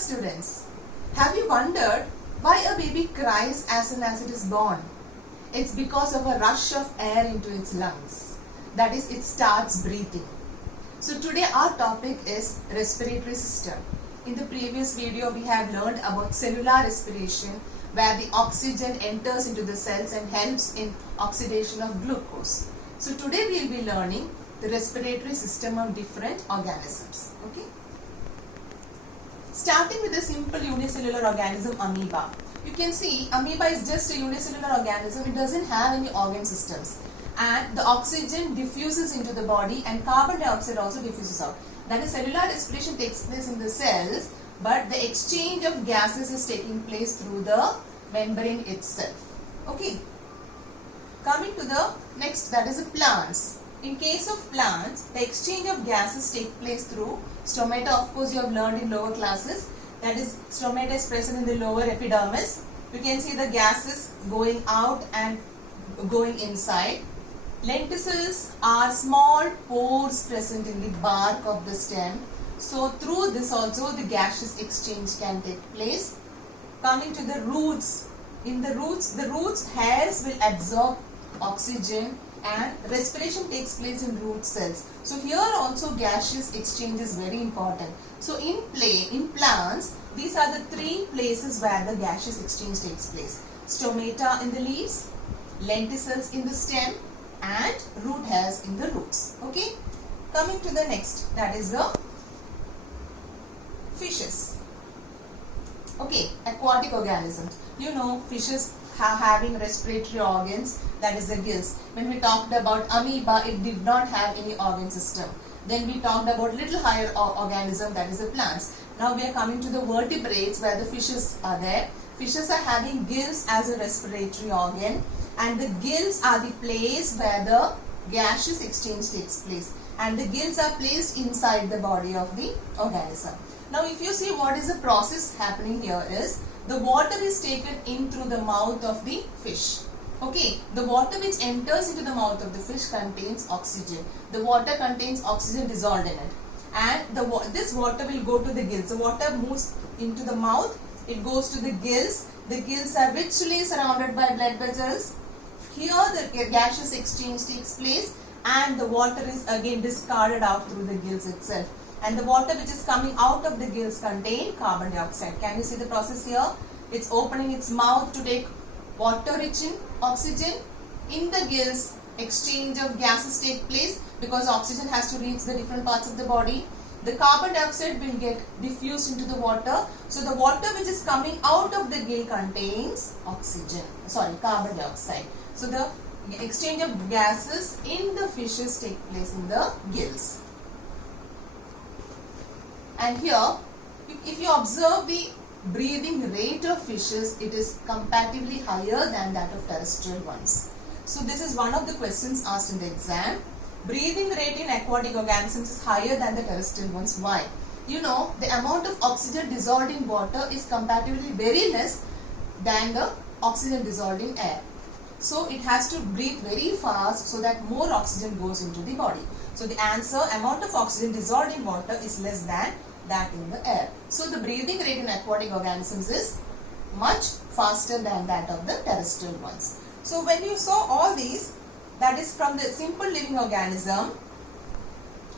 students, have you wondered why a baby cries as soon as it is born? It's because of a rush of air into its lungs. That is, it starts breathing. So today our topic is respiratory system. In the previous video we have learned about cellular respiration, where the oxygen enters into the cells and helps in oxidation of glucose. So today we will be learning the respiratory system of different organisms. Okay. Starting with a simple unicellular organism, amoeba. You can see amoeba is just a unicellular organism. It doesn't have any organ systems. And the oxygen diffuses into the body and carbon dioxide also diffuses out. That is, cellular respiration takes place in the cells, but the exchange of gases is taking place through the membrane itself. Okay. Coming to the next, that is the plants. In case of plants, the exchange of gases take place through stomata. Of course, you have learned in lower classes. That is, stomata is present in the lower epidermis. You can see the gases going out and going inside. Lenticels are small pores present in the bark of the stem. So, through this also the gaseous exchange can take place. Coming to the roots. In the roots hairs will absorb oxygen and respiration takes place in root cells. So here also gaseous exchange is very important. So in plants, these are the three places where the gaseous exchange takes place. Stomata in the leaves, lenticels in the stem, and root hairs in the roots. Okay. Coming to the next, that is the fishes. Okay, aquatic organisms. You know, fishes having respiratory organs, that is the gills. When we talked about amoeba, it did not have any organ system. Then we talked about little higher organism, that is the plants. Now we are coming to the vertebrates, where the fishes are there. Fishes are having gills as a respiratory organ, and the gills are the place where the gaseous exchange takes place, and the gills are placed inside the body of the organism. Now if you see what is the process happening here is, the water is taken in through the mouth of the fish. Okay, the water which enters into the mouth of the fish contains oxygen. The water contains oxygen dissolved in it, and this water will go to the gills. The water moves into the mouth, it goes to the gills. The gills are richly surrounded by blood vessels. Here the gaseous exchange takes place, and the water is again discarded out through the gills itself. And the water which is coming out of the gills contain carbon dioxide. Can you see the process here? It's opening its mouth to take water rich in oxygen. In the gills, exchange of gases take place because oxygen has to reach the different parts of the body. The carbon dioxide will get diffused into the water. So the water which is coming out of the gill contains carbon dioxide. So the exchange of gases in the fishes take place in the gills. And here, if you observe the breathing rate of fishes, it is comparatively higher than that of terrestrial ones. So this is one of the questions asked in the exam. Breathing rate in aquatic organisms is higher than the terrestrial ones. Why? You know, the amount of oxygen dissolved in water is comparatively very less than the oxygen dissolved in air. So it has to breathe very fast so that more oxygen goes into the body. So the answer, amount of oxygen dissolved in water is less than that in the air. So the breathing rate in aquatic organisms is much faster than that of the terrestrial ones. So when you saw all these, that is from the simple living organism,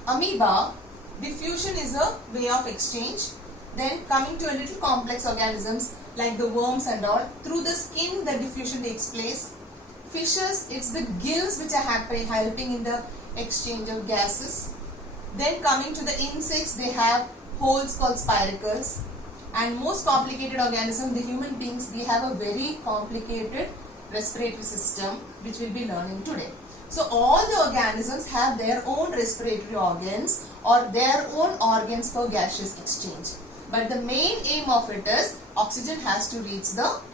amoeba, diffusion is a way of exchange. Then coming to a little complex organisms like the worms and all, through the skin the diffusion takes place. Fishes, it's the gills which are helping in the exchange of gases. Then coming to the insects, they have holes called spiracles. And most complicated organism, the human beings, we have a very complicated respiratory system which we'll be learning today. So all the organisms have their own respiratory organs or their own organs for gaseous exchange. But the main aim of it is oxygen has to reach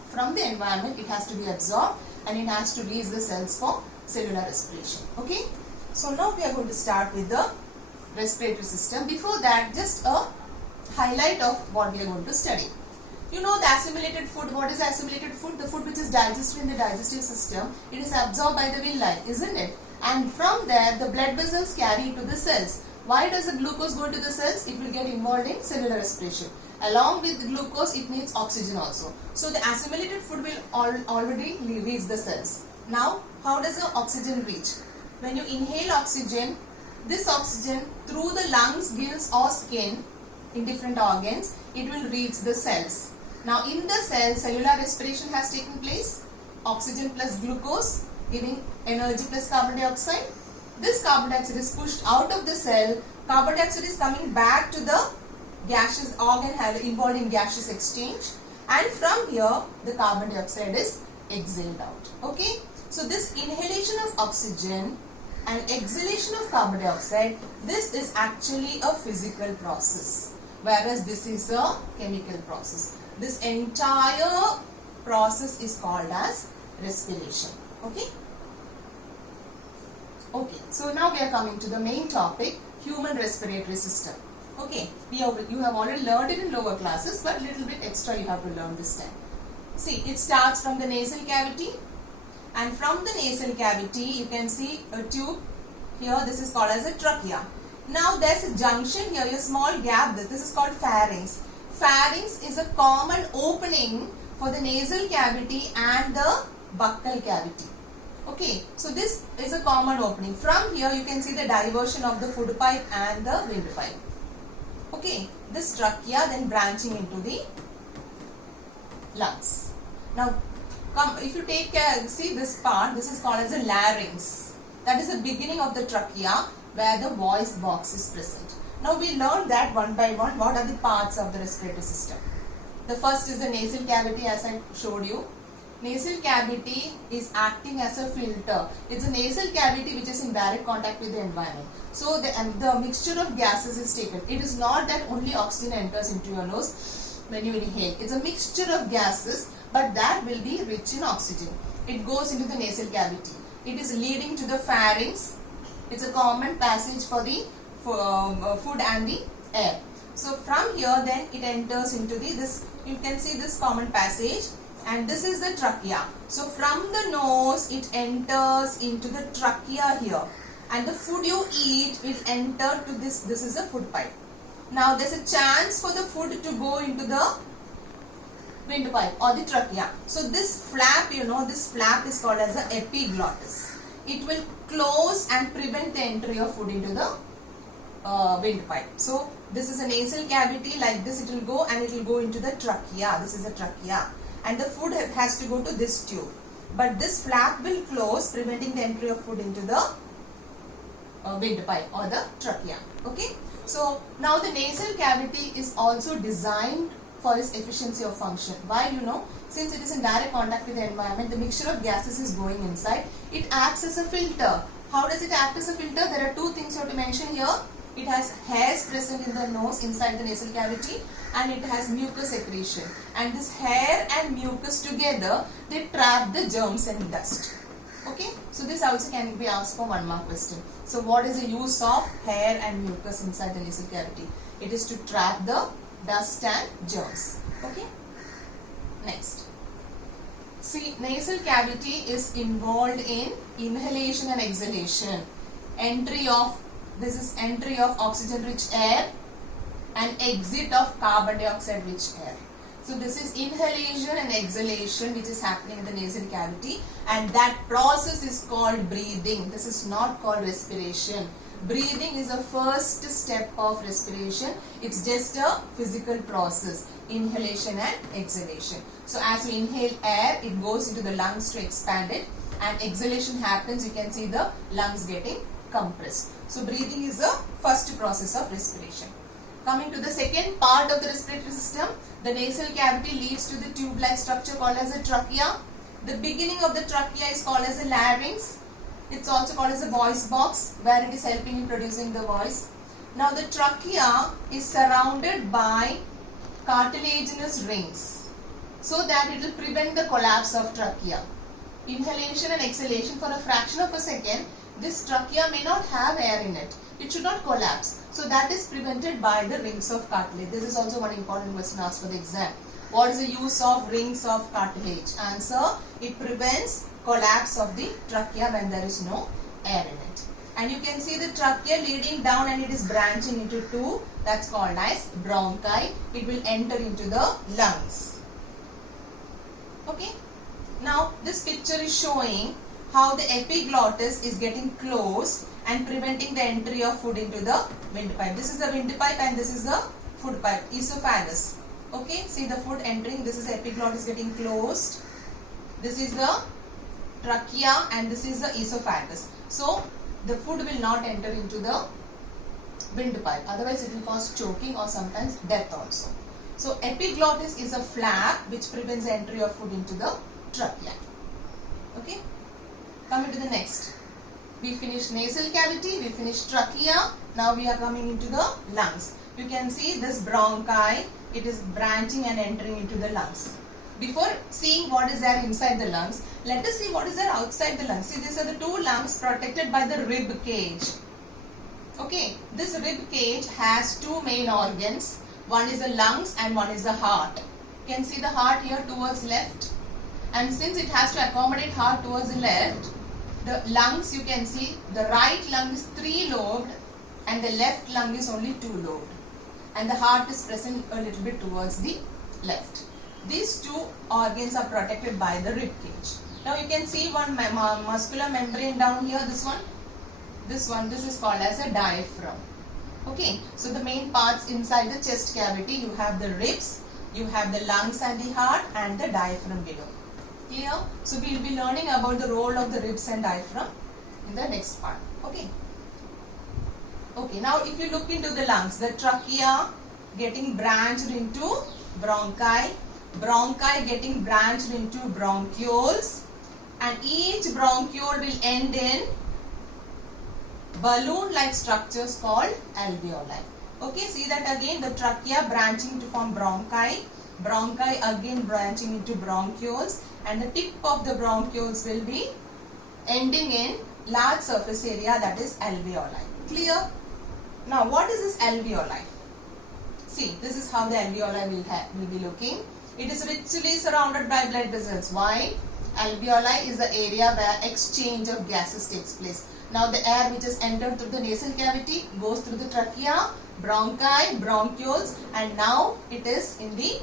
from the environment, it has to be absorbed, and it has to reach the cells for cellular respiration. Okay. So now we are going to start with the respiratory system. Before that, just a highlight of what we are going to study. You know the assimilated food. What is assimilated food? The food which is digested in the digestive system. It is absorbed by the villi, isn't it? And from there, the blood vessels carry to the cells. Why does the glucose go to the cells? It will get involved in cellular respiration. Along with glucose, it needs oxygen also. So the assimilated food will already reach the cells. Now, how does the oxygen reach? When you inhale oxygen, this oxygen through the lungs, gills or skin in different organs, it will reach the cells. Now in the cell, cellular respiration has taken place. Oxygen plus glucose giving energy plus carbon dioxide. This carbon dioxide is pushed out of the cell. Carbon dioxide is coming back to the gaseous organ involved in gaseous exchange, and from here the carbon dioxide is exhaled out. Okay, so this inhalation of oxygen and exhalation of carbon dioxide, this is actually a physical process, whereas this is a chemical process. This entire process is called as respiration. Okay. Okay, so now we are coming to the main topic, human respiratory system. Okay, you have already learned it in lower classes, but little bit extra you have to learn this time. See, it starts from the nasal cavity, and from the nasal cavity you can see a tube here. This is called as a trachea. Now there's a junction here, a small gap. This is called pharynx. Pharynx is a common opening for the nasal cavity and the buccal cavity. Okay, so this is a common opening. From here you can see the diversion of the food pipe and the windpipe. Okay, this trachea then branching into the lungs. Now, if you take care, see this part, this is called as a larynx. That is the beginning of the trachea where the voice box is present. Now we learned that one by one what are the parts of the respiratory system. The first is the nasal cavity, as I showed you. Nasal cavity is acting as a filter. It's a nasal cavity which is in direct contact with the environment. So the mixture of gases is taken. It is not that only oxygen enters into your nose when you inhale. It's a mixture of gases, but that will be rich in oxygen. It goes into the nasal cavity. It is leading to the pharynx. It's a common passage for the food and the air. So from here then it enters into this, you can see this common passage, and this is the trachea. So from the nose it enters into the trachea here, and the food you eat will enter to this is a food pipe. Now there's a chance for the food to go into the windpipe or the trachea. So this flap, this flap is called as the epiglottis. It will close and prevent the entry of food into the windpipe. So this is a nasal cavity, like this it will go and it will go into the trachea. This is a trachea, and the food has to go to this tube. But this flap will close, preventing the entry of food into the windpipe or the trachea. Okay. So now the nasal cavity is also designed for its efficiency of function. Why? Since it is in direct contact with the environment, the mixture of gases is going inside. It acts as a filter. How does it act as a filter? There are two things you have to mention here. It has hairs present in the nose inside the nasal cavity, and it has mucus secretion. And this hair and mucus together, they trap the germs and dust. Okay, so this also can be asked for 1 mark question. So what is the use of hair and mucus inside the nasal cavity? It is to trap the dust and germs. Okay, next. See, nasal cavity is involved in inhalation and exhalation. This is entry of oxygen rich air and exit of carbon dioxide rich air. So this is inhalation and exhalation which is happening in the nasal cavity, and that process is called breathing. This is not called respiration. Breathing is the first step of respiration. It's just a physical process, inhalation and exhalation. So as you inhale air, it goes into the lungs to expand it, and exhalation happens, you can see the lungs getting compressed. So breathing is the first process of respiration. Coming to the second part of the respiratory system, the nasal cavity leads to the tube-like structure called as a trachea. The beginning of the trachea is called as a larynx. It's also called as a voice box, where it is helping in producing the voice. Now the trachea is surrounded by cartilaginous rings, so that it will prevent the collapse of trachea. Inhalation and exhalation, for a fraction of a second, this trachea may not have air in it. It should not collapse. So that is prevented by the rings of cartilage. This is also one important question asked for the exam. What is the use of rings of cartilage? Answer: it prevents collapse of the trachea when there is no air in it. And you can see the trachea leading down, and it is branching into two. That's called as bronchi. It will enter into the lungs. Okay. Now this picture is showing how the epiglottis is getting closed and preventing the entry of food into the windpipe. This is the windpipe and this is the food pipe, esophagus. Okay, see the food entering. This is epiglottis getting closed. This is the trachea and this is the esophagus. So the food will not enter into the windpipe. Otherwise it will cause choking or sometimes death also. So epiglottis is a flap which prevents the entry of food into the trachea. Okay. Coming to the next. We finished nasal cavity, we finished trachea. Now we are coming into the lungs. You can see this bronchi, it is branching and entering into the lungs. Before seeing what is there inside the lungs, let us see what is there outside the lungs. See, these are the two lungs protected by the rib cage. Okay, this rib cage has two main organs. One is the lungs and one is the heart. You can see the heart here towards left. And since it has to accommodate heart towards the left, the lungs, you can see the right lung is 3-lobed and the left lung is only 2-lobed. And the heart is present a little bit towards the left. These two organs are protected by the rib cage. Now you can see one muscular membrane down here, this one. This is called as a diaphragm. Okay, so the main parts inside the chest cavity, you have the ribs, you have the lungs and the heart and the diaphragm below. Clear? So we will be learning about the role of the ribs and diaphragm in the next part. Okay. Okay, now if you look into the lungs, the trachea getting branched into bronchi, bronchi getting branched into bronchioles, and each bronchiole will end in balloon-like structures called alveoli. Okay, see that again, the trachea branching to form bronchi, bronchi again branching into bronchioles, and the tip of the bronchioles will be ending in large surface area, that is alveoli. Clear? Now what is this alveoli? See, this is how the alveoli will be looking. It is richly surrounded by blood vessels. Why? Alveoli is the area where exchange of gases takes place. Now the air which has entered through the nasal cavity goes through the trachea, bronchi, bronchioles, and now it is in the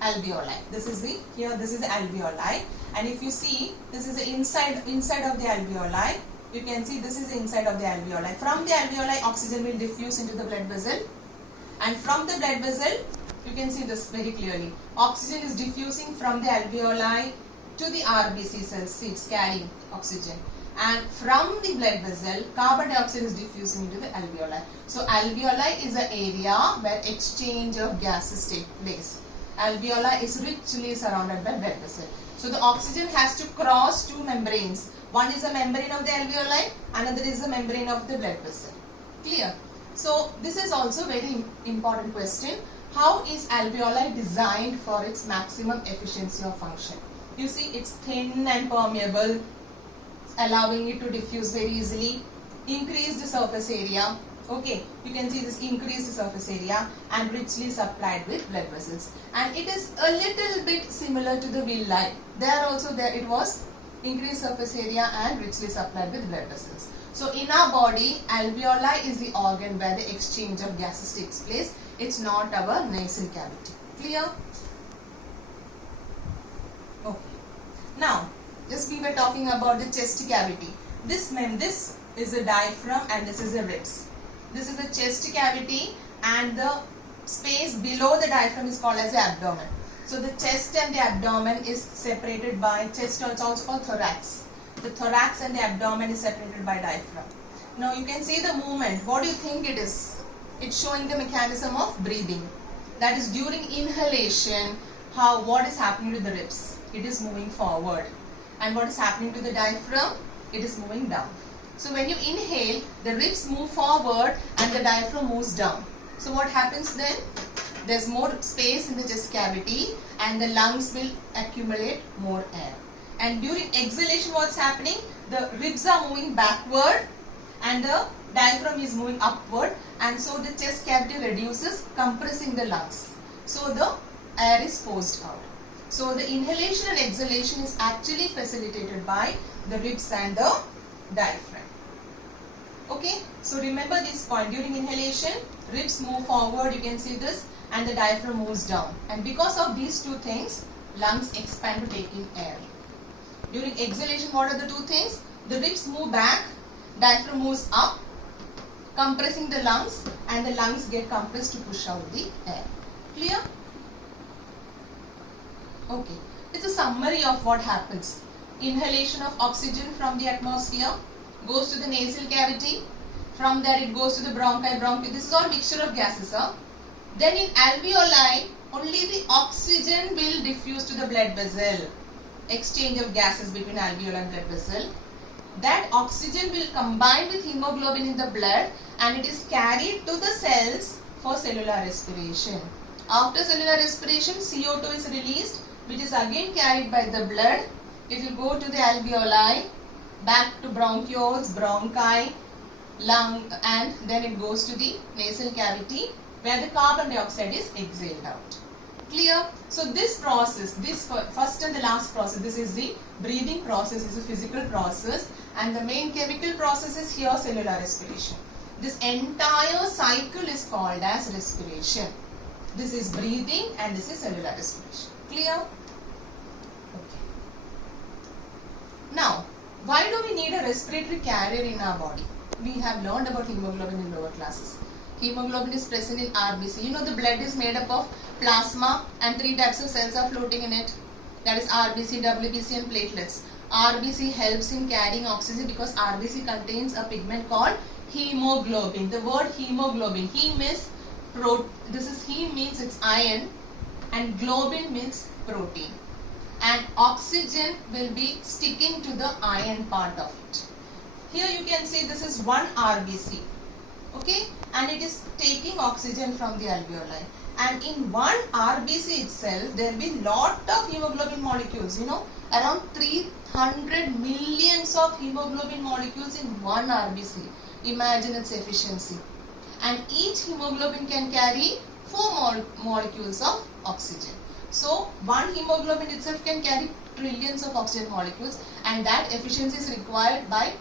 alveoli. This is the alveoli, and if you see, this is the inside of the alveoli. You can see this is the inside of the alveoli. From the alveoli, oxygen will diffuse into the blood vessel, and from the blood vessel, you can see this very clearly. Oxygen is diffusing from the alveoli to the RBC cells. See, it's carrying oxygen. And from the blood vessel, carbon dioxide is diffusing into the alveoli. So alveoli is an area where exchange of gases take place. Alveoli is richly surrounded by blood vessel. So the oxygen has to cross two membranes. One is a membrane of the alveoli, another is a membrane of the blood vessel. Clear? So this is also very important question. How is alveoli designed for its maximum efficiency of function? You see, it's thin and permeable, allowing it to diffuse very easily, increase the surface area. Okay, you can see this increased surface area and richly supplied with blood vessels. And it is a little bit similar to the villi. There it was increased surface area and richly supplied with blood vessels. So in our body, alveoli is the organ where the exchange of gases takes place. It's not our nasal cavity. Clear? Okay. Now, just we were talking about the chest cavity. This is a diaphragm and this is a ribs. This is the chest cavity and the space below the diaphragm is called as the abdomen. So the chest and the abdomen is separated by, chest also called thorax. The thorax and the abdomen is separated by diaphragm. Now you can see the movement. What do you think it is? It's showing the mechanism of breathing. That is during inhalation, what is happening to the ribs? It is moving forward. And what is happening to the diaphragm? It is moving down. So when you inhale, the ribs move forward and the diaphragm moves down. So what happens then? There's more space in the chest cavity and the lungs will accumulate more air. And during exhalation, what's happening? The ribs are moving backward and the diaphragm is moving upward, and so the chest cavity reduces, compressing the lungs. So the air is forced out. So the inhalation and exhalation is actually facilitated by the ribs and the diaphragm. Okay, so remember this point. During inhalation, ribs move forward, you can see this, and the diaphragm moves down. And because of these two things, lungs expand to take in air. During exhalation, what are the two things? The ribs move back, diaphragm moves up, compressing the lungs, and the lungs get compressed to push out the air. Clear? Okay. It's a summary of what happens. Inhalation of oxygen from the atmosphere goes to the nasal cavity. From there it goes to the bronchi. This is all mixture of gases. Then in alveoli, only the oxygen will diffuse to the blood vessel. Exchange of gases between alveoli and blood vessel. That oxygen will combine with hemoglobin in the blood and it is carried to the cells for cellular respiration. After cellular respiration, CO2 is released, which is again carried by the blood. It will go to the alveoli, back to bronchioles, bronchi, lung, and then it goes to the nasal cavity where the carbon dioxide is exhaled out. Clear? So this process, this first and the last process, this is the breathing process, is a physical process, and the main chemical process is here cellular respiration. This entire cycle is called as respiration. This is breathing and this is cellular respiration. Clear? Okay. Now, why do we need a respiratory carrier in our body? We have learned about hemoglobin in lower classes. Hemoglobin is present in RBC. You know the blood is made up of plasma and 3 types of cells are floating in it. That is RBC, WBC and platelets. RBC helps in carrying oxygen because RBC contains a pigment called hemoglobin. The word hemoglobin, he means he means it's iron and globin means protein. And oxygen will be sticking to the iron part of it. Here you can see this is one RBC. Okay, and it is taking oxygen from the alveoli. And in one RBC itself, there will be lot of hemoglobin molecules. You know, around 300 millions of hemoglobin molecules in one RBC. Imagine its efficiency. And each hemoglobin can carry 4 molecules of oxygen. So, one hemoglobin itself can carry trillions of oxygen molecules, and that efficiency is required by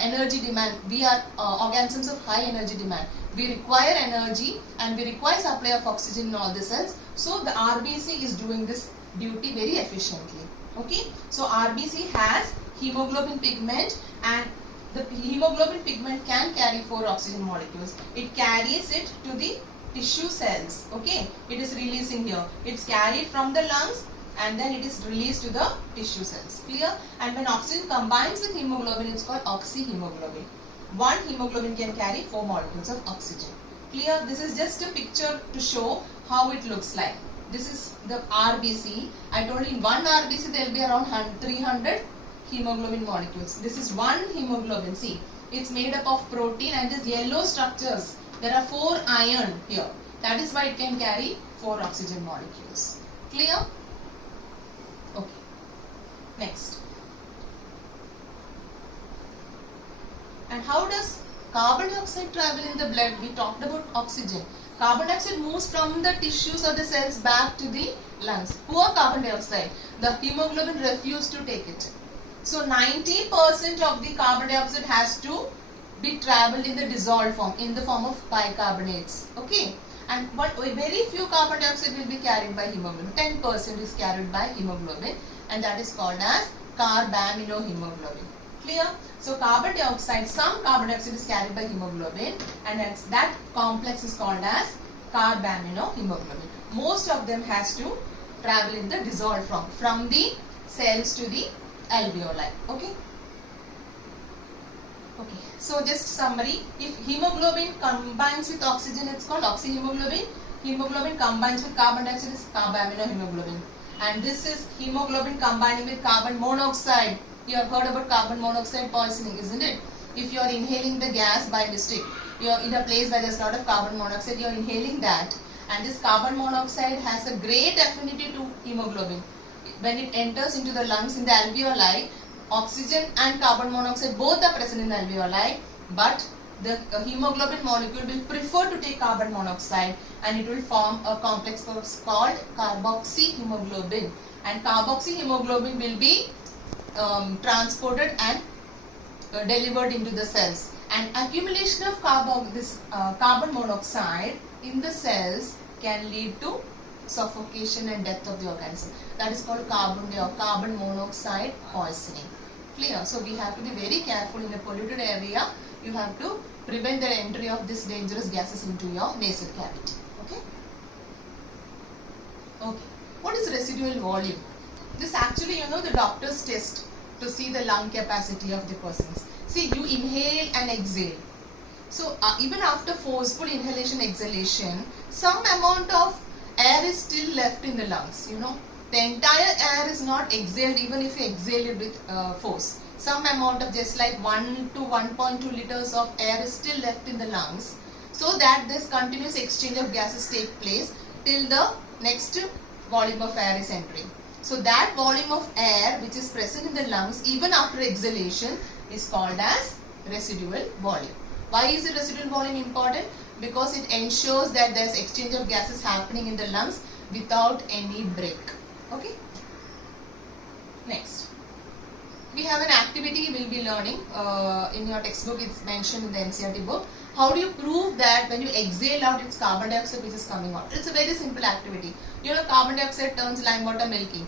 energy demand. We are organisms of high energy demand. We require energy and we require supply of oxygen in all the cells. So the RBC is doing this duty very efficiently. Okay. So RBC has hemoglobin pigment and the hemoglobin pigment can carry 4 oxygen molecules. It carries it to the tissue cells. Okay. It is releasing here. It's carried from the lungs and then it is released to the tissue cells. Clear? And when oxygen combines with hemoglobin, it's called oxyhemoglobin. One hemoglobin can carry 4 molecules of oxygen. Clear? This is just a picture to show how it looks like. This is the RBC. I told you in one RBC there will be around 300 hemoglobin molecules. This is one hemoglobin. See, it's made up of protein and these yellow structures. There are 4 iron here. That is why it can carry 4 oxygen molecules. Clear? Okay. Next. And how does carbon dioxide travel in the blood? We talked about oxygen. Carbon dioxide moves from the tissues or the cells back to the lungs. Poor carbon dioxide. The hemoglobin refused to take it. So 90% of the carbon dioxide has to be traveled in the dissolved form, in the form of bicarbonates. Okay. And but very few carbon dioxide will be carried by hemoglobin. 10% is carried by hemoglobin, and that is called as carbaminohemoglobin. Clear? So carbon dioxide, some carbon dioxide is carried by hemoglobin, and that complex is called as carbaminohemoglobin. Most of them has to travel in the dissolved form from the cells to the alveoli. Okay. Okay, so just summary, if hemoglobin combines with oxygen, it's called oxyhemoglobin. Hemoglobin combines with carbon dioxide is carbaminohemoglobin. And this is hemoglobin combining with carbon monoxide. You have heard about carbon monoxide poisoning, isn't it? If you are inhaling the gas by mistake, you are in a place where there is a lot of carbon monoxide, you are inhaling that. And this carbon monoxide has a great affinity to hemoglobin. When it enters into the lungs in the alveoli, oxygen and carbon monoxide both are present in the alveoli, but the hemoglobin molecule will prefer to take carbon monoxide and it will form a complex called carboxyhemoglobin, and carboxyhemoglobin will be transported and delivered into the cells, And accumulation of carbon monoxide in the cells can lead to suffocation and death of the organism. That is called carbon monoxide poisoning. Clear? So we have to be very careful in a polluted area. You have to prevent the entry of these dangerous gases into your nasal cavity. Okay? Okay. What is residual volume? This actually, the doctors test to see the lung capacity of the persons. See, you inhale and exhale. So even after forceful inhalation exhalation, some amount of air is still left in the lungs. The entire air is not exhaled even if you exhale it with force. Some amount of just like 1 to 1.2 liters of air is still left in the lungs, so that this continuous exchange of gases take place till the next volume of air is entering. So that volume of air which is present in the lungs even after exhalation is called as residual volume. Why is the residual volume important? Because it ensures that there is exchange of gases happening in the lungs without any break. Okay. Next, we have an activity we will be learning. In your textbook it's mentioned in the NCERT book. How do you prove that when you exhale out it's carbon dioxide which is coming out? It's a very simple activity. Carbon dioxide turns lime water milky.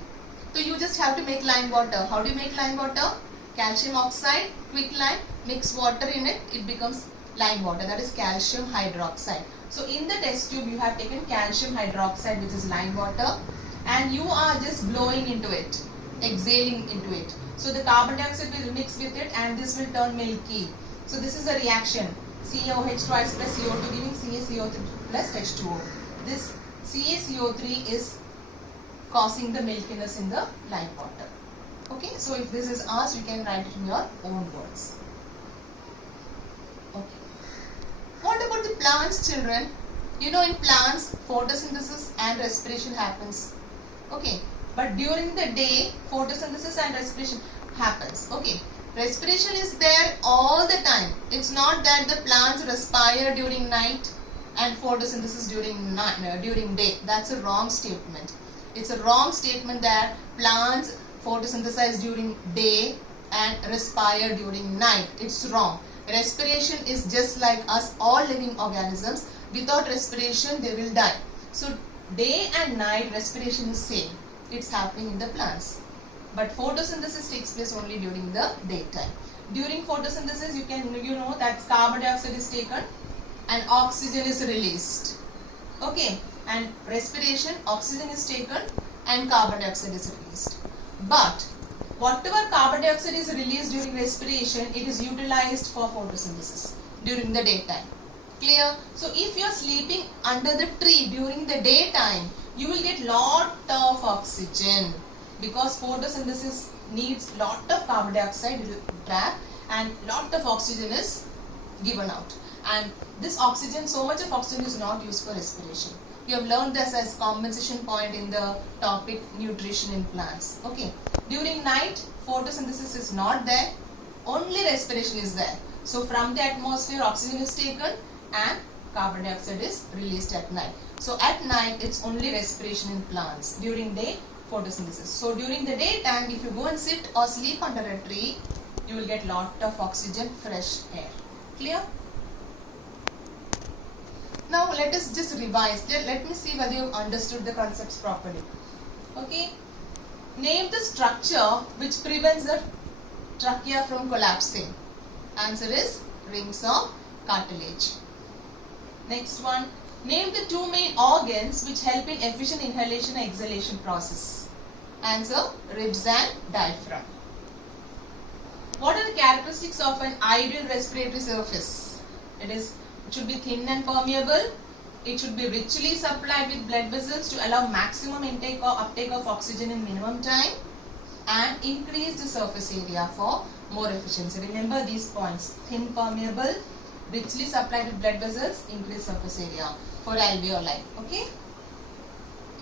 So you just have to make lime water. How do you make lime water? Calcium oxide, quick lime, mix water in it, it becomes lime water, that is calcium hydroxide. So in the test tube you have taken calcium hydroxide which is lime water and you are just blowing into it, exhaling into it. So the carbon dioxide will mix with it and this will turn milky. So this is a reaction, CaOH twice plus CO2 giving CaCO3 plus H2O. This CaCO3 is causing the milkiness in the lime water. Okay, so if this is asked, you can write it in your own words. Okay. What about the plants, children? In plants, photosynthesis and respiration happens. Okay, but during the day, photosynthesis and respiration happens. Okay, respiration is there all the time. It's not that the plants respire during night and photosynthesis during day. That's a wrong statement. It's a wrong statement that plants photosynthesize during day and respire during night. It's wrong. Respiration is just like us, all living organisms. Without respiration, they will die. So day and night respiration is same. It's happening in the plants. But photosynthesis takes place only during the daytime. During photosynthesis, you know that carbon dioxide is taken and oxygen is released. Okay, and respiration, oxygen is taken and carbon dioxide is released. But whatever carbon dioxide is released during respiration, it is utilized for photosynthesis during the daytime. Clear? So if you are sleeping under the tree during the daytime, you will get lot of oxygen because photosynthesis needs lot of carbon dioxide trap and lot of oxygen is given out. And this oxygen, so much of oxygen is not used for respiration. You have learned this as compensation point in the topic nutrition in plants. Okay. During night, photosynthesis is not there. Only respiration is there. So from the atmosphere, oxygen is taken and carbon dioxide is released at night. So at night, it's only respiration in plants. During day, photosynthesis. So during the daytime, if you go and sit or sleep under a tree, you will get lot of oxygen, fresh air. Clear? Now let us just revise. Let me see whether you understood the concepts properly. Okay. Name the structure which prevents the trachea from collapsing. Answer is rings of cartilage. Next one. Name the two main organs which help in efficient inhalation and exhalation process. Answer ribs and diaphragm. What are the characteristics of an ideal respiratory surface? It should be thin and permeable. It should be richly supplied with blood vessels to allow maximum intake or uptake of oxygen in minimum time, and increase the surface area for more efficiency. Remember these points: thin, permeable, richly supplied with blood vessels, increase surface area for alveoli. Okay.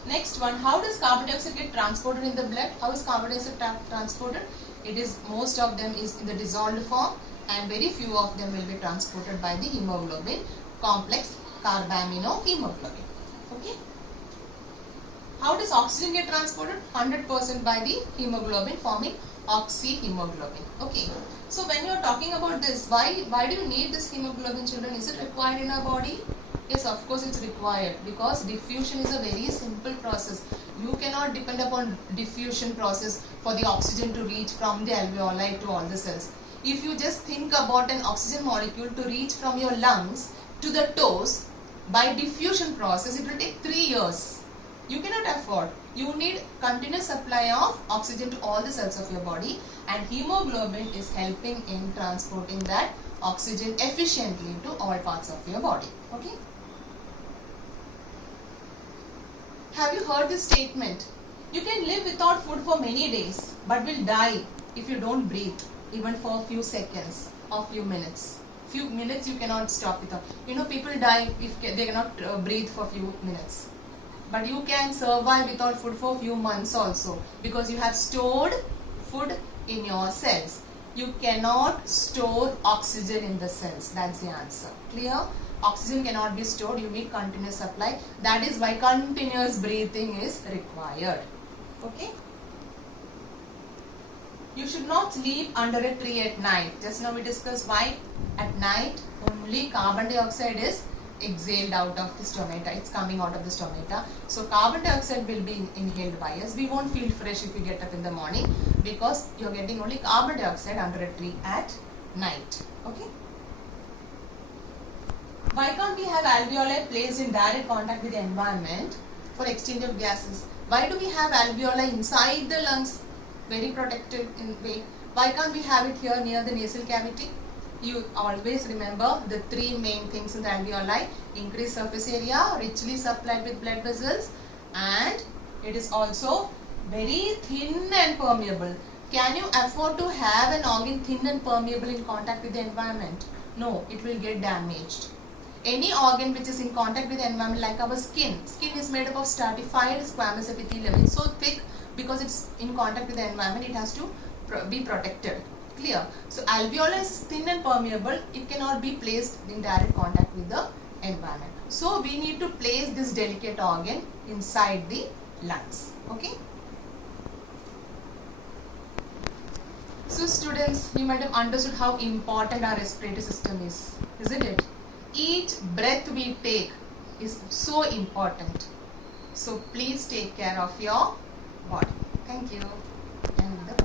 Next one, how does carbon dioxide get transported in the blood? How is carbon dioxide transported? Most of them is in the dissolved form, and very few of them will be transported by the hemoglobin complex carbaminohemoglobin. Okay. How does oxygen get transported? 100% by the hemoglobin forming oxyhemoglobin. Okay. So when you are talking about this, why do you need this hemoglobin, children? Is it required in our body? Yes, of course it's required, because diffusion is a very simple process. You cannot depend upon diffusion process for the oxygen to reach from the alveoli to all the cells. If you just think about an oxygen molecule to reach from your lungs to the toes, by diffusion process it will take 3 years. You cannot afford. You need continuous supply of oxygen to all the cells of your body, and hemoglobin is helping in transporting that oxygen efficiently to all parts of your body. Okay. Have you heard this statement? You can live without food for many days, but will die if you don't breathe, even for a few seconds or few minutes. Few minutes you cannot stop without. People die if they cannot breathe for few minutes. But you can survive without food for few months also, because you have stored food in your cells. You cannot store oxygen in the cells. That's the answer. Clear? Oxygen cannot be stored. You need continuous supply. That is why continuous breathing is required. Okay? You should not sleep under a tree at night. Just now we discussed why at night only carbon dioxide is exhaled out of the stomata. It's coming out of the stomata. So carbon dioxide will be inhaled by us. We won't feel fresh if you get up in the morning, because you're getting only carbon dioxide under a tree at night. Okay? Why can't we have alveoli placed in direct contact with the environment for exchange of gases? Why do we have alveoli inside the lungs? Very protected in way. Why can't we have it here near the nasal cavity? You always remember the 3 main things in the alveoli: increased surface area, richly supplied with blood vessels, and it is also very thin and permeable. Can you afford to have an organ thin and permeable in contact with the environment? No, it will get damaged. Any organ which is in contact with the environment, like our skin is made up of stratified squamous epithelium. It's so thick because it's in contact with the environment, it has to be protected. Clear? So alveoli is thin and permeable. It cannot be placed in direct contact with the environment. So we need to place this delicate organ inside the lungs. Okay? So students, you might have understood how important our respiratory system is, isn't it? Each breath we take is so important. So please take care of your body. Thank you. And